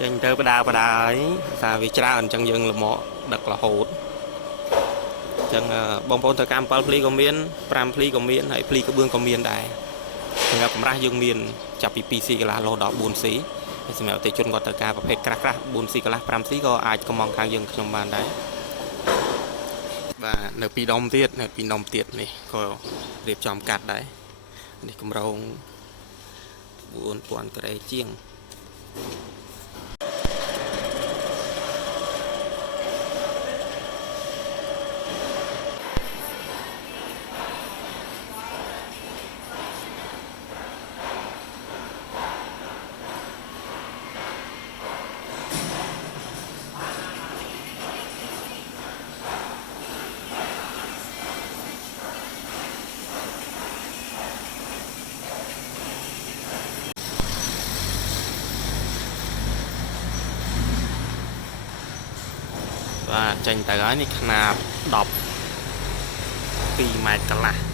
ចេញទៅបដាហើយថាវាច្រើនអញ្ចឹងយើងលមកដឹករហូតអញ្ចឹងបងប្អូនត្រូវការ7ភ្លីក៏មាន5ភ្លីក៏មានហើយភ្លីក្បឿងក៏មានដែរសម្រាប់កម្រាស់យើងមានចាប់ពី 2C កន្លះរហូតដល់ 4C ហើយសម្រាប់អតិថិជនគាត់ត្រូវការប្រភេទក្រាស់ 4C កន្លះ 5C ក៏អាចកំងខាងយើងខ្ញុំបានដែរបាទនៅពីដុំទៀតនេះក៏រៀបចំកាត់ដែរនេះកម្រង 4000 ក្រេជាងបាទចេញទៅហើយនេះຂະຫນາດ12 ម៉ែត្រកន្លះ